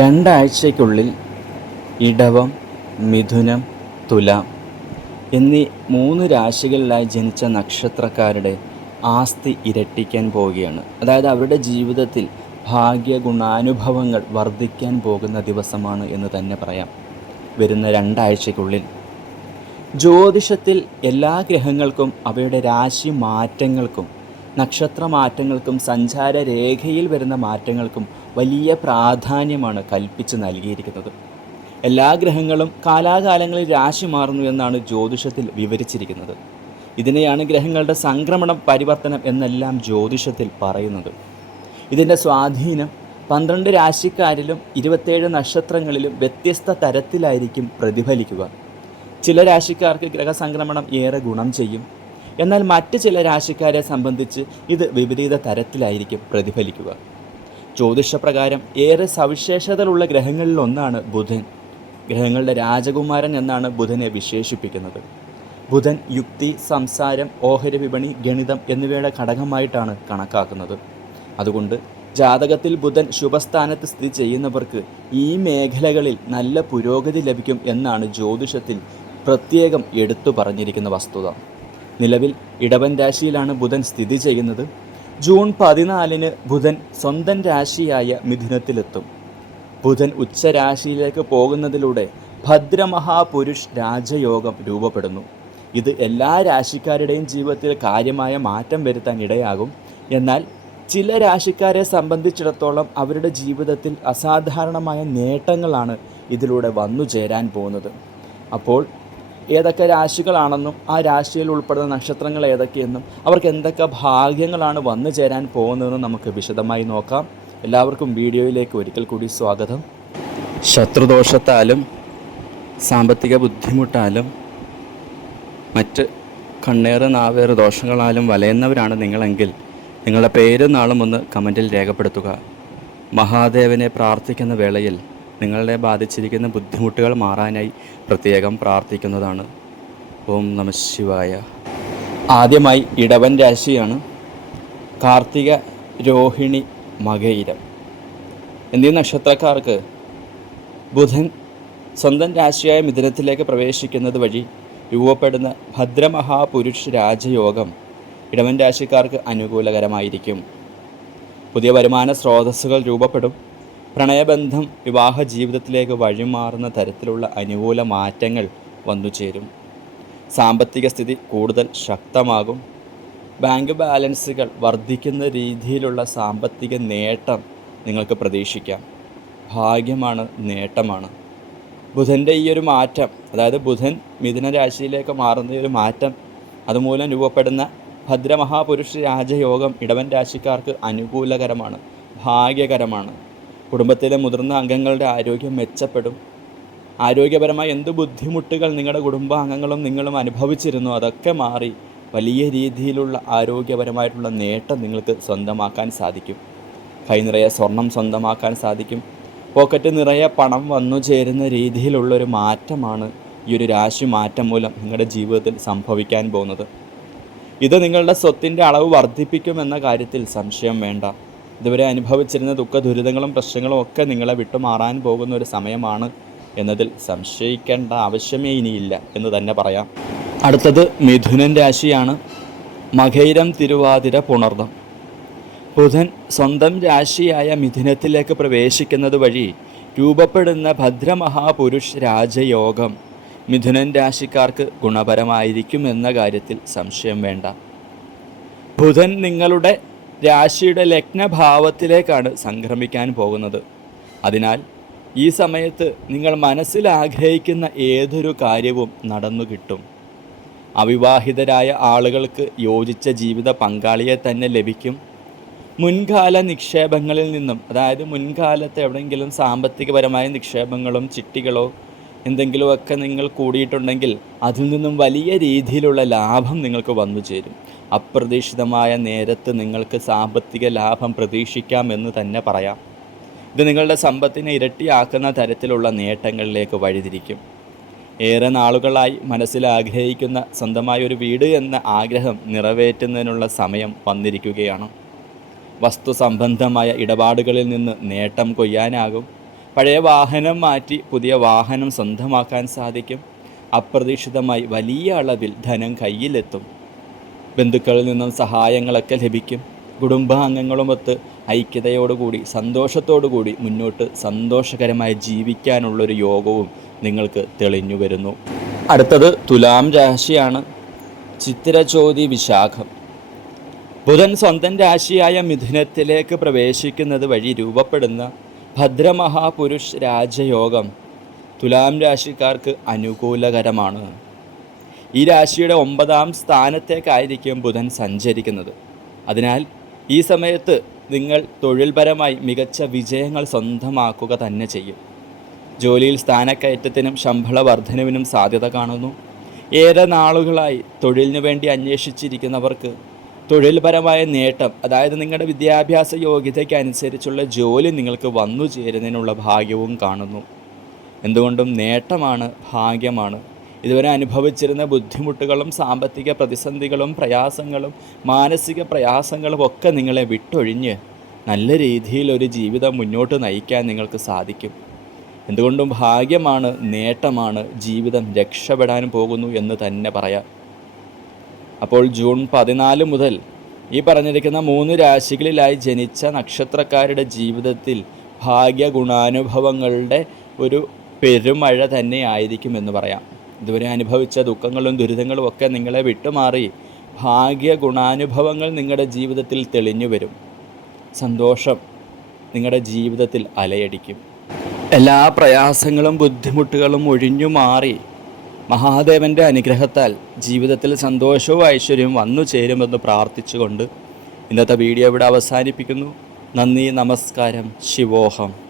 രണ്ടാഴ്ചയ്ക്കുള്ളിൽ ഇടവം മിഥുനം തുലാം എന്നീ മൂന്ന് രാശികളിലായി ജനിച്ച നക്ഷത്രക്കാരുടെ ആസ്തി ഇരട്ടിക്കാൻ പോവുകയാണ്. അതായത് അവരുടെ ജീവിതത്തിൽ ഭാഗ്യ ഗുണാനുഭവങ്ങൾ വർദ്ധിക്കാൻ പോകുന്ന ദിവസമാണ് എന്ന് തന്നെ പറയാം. വരുന്ന രണ്ടാഴ്ചയ്ക്കുള്ളിൽ ജ്യോതിഷത്തിൽ എല്ലാ ഗ്രഹങ്ങൾക്കും അവയുടെ രാശി മാറ്റങ്ങൾക്കും നക്ഷത്ര മാറ്റങ്ങൾക്കും സഞ്ചാര രേഖയിൽ വരുന്ന മാറ്റങ്ങൾക്കും വലിയ പ്രാധാന്യമാണ് കൽപ്പിച്ച് നൽകിയിരിക്കുന്നത്. എല്ലാ ഗ്രഹങ്ങളും കാലാകാലങ്ങളിൽ രാശി മാറുന്നു എന്നാണ് ജ്യോതിഷത്തിൽ വിവരിച്ചിരിക്കുന്നത്. ഇതിനെയാണ് ഗ്രഹങ്ങളുടെ സംക്രമണം പരിവർത്തനം എന്നെല്ലാം ജ്യോതിഷത്തിൽ പറയുന്നത്. ഇതിന്റെ സ്വാധീനം പന്ത്രണ്ട് രാശിക്കാരിലും ഇരുപത്തേഴ് നക്ഷത്രങ്ങളിലും വ്യത്യസ്ത തരത്തിലായിരിക്കും പ്രതിഫലിക്കുക. ചില രാശിക്കാർക്ക് ഗ്രഹസംക്രമണം ഏറെ ഗുണം ചെയ്യും. എന്നാൽ മറ്റ് ചില രാശിക്കാരെ സംബന്ധിച്ച് ഇത് വിപരീത തരത്തിലായിരിക്കും പ്രതിഫലിക്കുക. ജ്യോതിഷപ്രകാരം ഏറെ സവിശേഷതകളുള്ള ഗ്രഹങ്ങളിലൊന്നാണ് ബുധൻ. ഗ്രഹങ്ങളുടെ രാജകുമാരൻ എന്നാണ് ബുധനെ വിശേഷിപ്പിക്കുന്നത്. ബുധൻ യുക്തി സംസാരം ഓഹരി വിപണി ഗണിതം എന്നിവയുടെ ഘടകമായിട്ടാണ് കണക്കാക്കുന്നത്. അതുകൊണ്ട് ജാതകത്തിൽ ബുധൻ ശുഭസ്ഥാനത്ത് സ്ഥിതി ചെയ്യുന്നവർക്ക് ഈ മേഖലകളിൽ നല്ല പുരോഗതി ലഭിക്കും എന്നാണ് ജ്യോതിഷത്തിൽ പ്രത്യേകം എടുത്തു പറഞ്ഞിരിക്കുന്ന വസ്തുത. നിലവിൽ ഇടവൻ രാശിയിലാണ് ബുധൻ സ്ഥിതി ചെയ്യുന്നത്. ജൂൺ പതിനാലിന് ബുധൻ സ്വന്തം രാശിയായ മിഥുനത്തിലെത്തും. ബുധൻ ഉച്ചരാശിയിലേക്ക് പോകുന്നതിലൂടെ ഭദ്രമഹാപുരുഷ് രാജയോഗം രൂപപ്പെടുന്നു. ഇത് എല്ലാ രാശിക്കാരുടെയും ജീവിതത്തിൽ കാര്യമായ മാറ്റം വരുത്താൻ ഇടയാകും. എന്നാൽ ചില രാശിക്കാരെ സംബന്ധിച്ചിടത്തോളം അവരുടെ ജീവിതത്തിൽ അസാധാരണമായ നേട്ടങ്ങളാണ് ഇതിലൂടെ വന്നു ചേരാൻ പോകുന്നത്. അപ്പോൾ ഏതൊക്കെ രാശികളാണെന്നും ആ രാശിയിൽ ഉൾപ്പെടുന്ന നക്ഷത്രങ്ങൾ ഏതൊക്കെയെന്നും അവർക്ക് എന്തൊക്കെ ഭാഗ്യങ്ങളാണ് വന്നു ചേരാൻ പോകുന്നതെന്നും നമുക്ക് വിശദമായി നോക്കാം. എല്ലാവർക്കും വീഡിയോയിലേക്ക് ഒരിക്കൽ കൂടി സ്വാഗതം. ശത്രുദോഷത്താലും സാമ്പത്തിക ബുദ്ധിമുട്ടാലും മറ്റ് കണ്ണേറ് നാവേറ് ദോഷങ്ങളാലും വലയുന്നവരാണ് നിങ്ങളെങ്കിൽ നിങ്ങളുടെ പേരും നാളും ഒന്ന് കമന്റിൽ രേഖപ്പെടുത്തുക. മഹാദേവനെ പ്രാർത്ഥിക്കുന്ന വേളയിൽ നിങ്ങളെ ബാധിച്ചിരിക്കുന്ന ബുദ്ധിമുട്ടുകൾ മാറാനായി പ്രത്യേകം പ്രാർത്ഥിക്കുന്നതാണ്. ഓം നമ ശിവായ. ആദ്യമായി ഇടവൻ രാശിയാണ് കാർത്തിക രോഹിണി മകയിരം. എന്നീ നക്ഷത്രക്കാർക്ക് ബുധൻ സ്വന്തം രാശിയായ മിഥുനത്തിലേക്ക് പ്രവേശിക്കുന്നത് വഴി രൂപപ്പെടുന്ന ഭദ്രമഹാപുരുഷ് രാജയോഗം ഇടവൻ രാശിക്കാർക്ക് അനുകൂലകരമായിരിക്കും. പുതിയ വരുമാന സ്രോതസ്സുകൾ രൂപപ്പെടും. പ്രണയബന്ധം വിവാഹ ജീവിതത്തിലേക്ക് വഴിമാറുന്ന തരത്തിലുള്ള അനുകൂല മാറ്റങ്ങൾ വന്നു ചേരും. സാമ്പത്തിക സ്ഥിതി കൂടുതൽ ശക്തമാകും. ബാങ്ക് ബാലൻസുകൾ വർദ്ധിക്കുന്ന രീതിയിലുള്ള സാമ്പത്തിക നേട്ടം നിങ്ങൾക്ക് പ്രതീക്ഷിക്കാം. ഭാഗ്യമാണ് നേട്ടമാണ്. ബുധന്റെ ഈ ഒരു മാറ്റം അതായത് ബുധൻ മിഥുന രാശിയിലേക്ക് മാറുന്ന ഒരു മാറ്റം അതുമൂലം രൂപപ്പെടുന്ന ഭദ്രമഹാപുരുഷ രാജയോഗം ഇടവൻ രാശിക്കാർക്ക് അനുകൂലകരമാണ് ഭാഗ്യകരമാണ്. കുടുംബത്തിലെ മുതിർന്ന അംഗങ്ങളുടെ ആരോഗ്യം മെച്ചപ്പെടും. ആരോഗ്യപരമായ എന്ത് ബുദ്ധിമുട്ടുകൾ നിങ്ങളുടെ കുടുംബാംഗങ്ങളും നിങ്ങളും അനുഭവിച്ചിരുന്നു അതൊക്കെ മാറി വലിയ രീതിയിലുള്ള ആരോഗ്യപരമായിട്ടുള്ള നേട്ടം നിങ്ങൾക്ക് സ്വന്തമാക്കാൻ സാധിക്കും. കൈ നിറയെ സ്വർണം സ്വന്തമാക്കാൻ സാധിക്കും. പോക്കറ്റ് നിറയെ പണം വന്നു ചേരുന്ന രീതിയിലുള്ളൊരു മാറ്റമാണ് ഈ ഒരു രാശി മാറ്റം മൂലം നിങ്ങളുടെ ജീവിതത്തിൽ സംഭവിക്കാൻ പോകുന്നത്. ഇത് നിങ്ങളുടെ സ്വത്തിന്റെ അളവ് വർദ്ധിപ്പിക്കുമെന്ന കാര്യത്തിൽ സംശയം വേണ്ട. ഇതുവരെ അനുഭവിച്ചിരുന്ന ദുഃഖ ദുരിതങ്ങളും പ്രശ്നങ്ങളും ഒക്കെ നിങ്ങളെ വിട്ടുമാറാൻ പോകുന്ന ഒരു സമയമാണ് എന്നതിൽ സംശയിക്കേണ്ട ആവശ്യമേ ഇനിയില്ല എന്ന് തന്നെ പറയാം. അടുത്തത് മിഥുനൻ രാശിയാണ്. മകൈരം തിരുവാതിര പുണർന്നം. ബുധൻ സ്വന്തം രാശിയായ മിഥുനത്തിലേക്ക് പ്രവേശിക്കുന്നത് വഴി രൂപപ്പെടുന്ന ഭദ്രമഹാപുരുഷ് രാജയോഗം മിഥുനൻ രാശിക്കാർക്ക് ഗുണപരമായിരിക്കും എന്ന കാര്യത്തിൽ സംശയം വേണ്ട. ബുധൻ നിങ്ങളുടെ രാശിയുടെ ലഗ്നഭാവത്തിലേക്കാണ് സംക്രമിക്കാൻ പോകുന്നത്. അതിനാൽ ഈ സമയത്ത് നിങ്ങൾ മനസ്സിൽ ആഗ്രഹിക്കുന്ന ഏതൊരു കാര്യവും നടന്നു കിട്ടും. അവിവാഹിതരായ ആളുകൾക്ക് യോജിച്ച ജീവിത പങ്കാളിയെ തന്നെ ലഭിക്കും. മുൻകാല നിക്ഷേപങ്ങളിൽ നിന്നും അതായത് മുൻകാലത്ത് എവിടെയെങ്കിലും സാമ്പത്തികപരമായ നിക്ഷേപങ്ങളും ചിട്ടികളോ എന്തെങ്കിലുമൊക്കെ നിങ്ങൾ കൂടിയിട്ടുണ്ടെങ്കിൽ അതിൽ നിന്നും വലിയ രീതിയിലുള്ള ലാഭം നിങ്ങൾക്ക് വന്നു ചേരും. അപ്രതീക്ഷിതമായ നേരത്ത് നിങ്ങൾക്ക് സാമ്പത്തിക ലാഭം പ്രതീക്ഷിക്കാം തന്നെ പറയാം. ഇത് നിങ്ങളുടെ സമ്പത്തിനെ ഇരട്ടിയാക്കുന്ന തരത്തിലുള്ള നേട്ടങ്ങളിലേക്ക് വഴിതിരിക്കും. ഏറെ നാളുകളായി മനസ്സിൽ ആഗ്രഹിക്കുന്ന സ്വന്തമായ ഒരു വീട് എന്ന ആഗ്രഹം നിറവേറ്റുന്നതിനുള്ള സമയം വന്നിരിക്കുകയാണ്. വസ്തു സംബന്ധമായ ഇടപാടുകളിൽ നിന്ന് നേട്ടം കൊയ്യാനാകും. പഴയ വാഹനം മാറ്റി പുതിയ വാഹനം സ്വന്തമാക്കാൻ സാധിക്കും. അപ്രതീക്ഷിതമായി വലിയ അളവിൽ ധനം കയ്യിലെത്തും. ബന്ധുക്കളിൽ നിന്നും സഹായങ്ങളൊക്കെ ലഭിക്കും. കുടുംബാംഗങ്ങളുമൊത്ത് ഐക്യതയോടുകൂടി സന്തോഷത്തോടുകൂടി മുന്നോട്ട് സന്തോഷകരമായി ജീവിക്കാനുള്ളൊരു യോഗവും നിങ്ങൾക്ക് തെളിഞ്ഞു വരുന്നു. അടുത്തത് തുലാം രാശിയാണ്. ചിത്തിരചോതി വിശാഖം. ബുധൻ സ്വന്തം രാശിയായ മിഥുനത്തിലേക്ക് പ്രവേശിക്കുന്നത് വഴി രൂപപ്പെടുന്ന ഭദ്രമഹാപുരുഷ് രാജയോഗം തുലാം രാശിക്കാർക്ക് അനുകൂലകരമാണ്. ഈ രാശിയുടെ ഒമ്പതാം സ്ഥാനത്തേക്കായിരിക്കും ബുധൻ സഞ്ചരിക്കുന്നത്. അതിനാൽ ഈ സമയത്ത് നിങ്ങൾ തൊഴിൽപരമായി മികച്ച വിജയങ്ങൾ സ്വന്തമാക്കുക തന്നെ ചെയ്യും. ജോലിയിൽ സ്ഥാനക്കയറ്റത്തിനും ശമ്പള വർധനവിനും സാധ്യത കാണുന്നു. ഏറെ നാളുകളായി തൊഴിലിനു വേണ്ടി അന്വേഷിച്ചിരിക്കുന്നവർക്ക് തൊഴിൽപരമായ നേട്ടം അതായത് നിങ്ങളുടെ വിദ്യാഭ്യാസ യോഗ്യതയ്ക്ക് അനുസരിച്ചുള്ള ജോലി നിങ്ങൾക്ക് വന്നു ചേരുന്നതിനുള്ള ഭാഗ്യവും കാണുന്നു. എന്തുകൊണ്ടും നേട്ടമാണ് ഭാഗ്യമാണ്. ഇതുവരെ അനുഭവിച്ചിരുന്ന ബുദ്ധിമുട്ടുകളും സാമ്പത്തിക പ്രതിസന്ധികളും പ്രയാസങ്ങളും മാനസിക പ്രയാസങ്ങളും ഒക്കെ നിങ്ങളെ വിട്ടൊഴിഞ്ഞ് നല്ല രീതിയിൽ ഒരു ജീവിതം മുന്നോട്ട് നയിക്കാൻ നിങ്ങൾക്ക് സാധിക്കും. എന്തുകൊണ്ടും ഭാഗ്യമാണ് നേട്ടമാണ് ജീവിതം രക്ഷപ്പെടാൻ പോകുന്നു എന്ന് തന്നെ പറയാം. അപ്പോൾ ജൂൺ പതിനാല് മുതൽ ഈ പറഞ്ഞിരിക്കുന്ന മൂന്ന് രാശികളിലായി ജനിച്ച നക്ഷത്രക്കാരുടെ ജീവിതത്തിൽ ഭാഗ്യ ഗുണാനുഭവങ്ങളുടെ ഒരു പെരുമഴ തന്നെ ആയിരിക്കും എന്ന് പറയാം. ഇതുവരെ അനുഭവിച്ച ദുഃഖങ്ങളും ദുരിതങ്ങളും ഒക്കെ നിങ്ങളെ വിട്ടുമാറി ഭാഗ്യ ഗുണാനുഭവങ്ങൾ നിങ്ങളുടെ ജീവിതത്തിൽ തെളിഞ്ഞു വരും. സന്തോഷം നിങ്ങളുടെ ജീവിതത്തിൽ അലയടിക്കും. എല്ലാ പ്രയാസങ്ങളും ബുദ്ധിമുട്ടുകളും ഒഴിഞ്ഞു മാറി മഹാദേവന്റെ അനുഗ്രഹത്താൽ ജീവിതത്തിൽ സന്തോഷവും ഐശ്വര്യവും വന്നു ചേരുമെന്ന് പ്രാർത്ഥിച്ചുകൊണ്ട് ഇന്നത്തെ വീഡിയോ ഇവിടെ അവസാനിപ്പിക്കുന്നു. നന്ദി നമസ്കാരം. ശിവോഹം.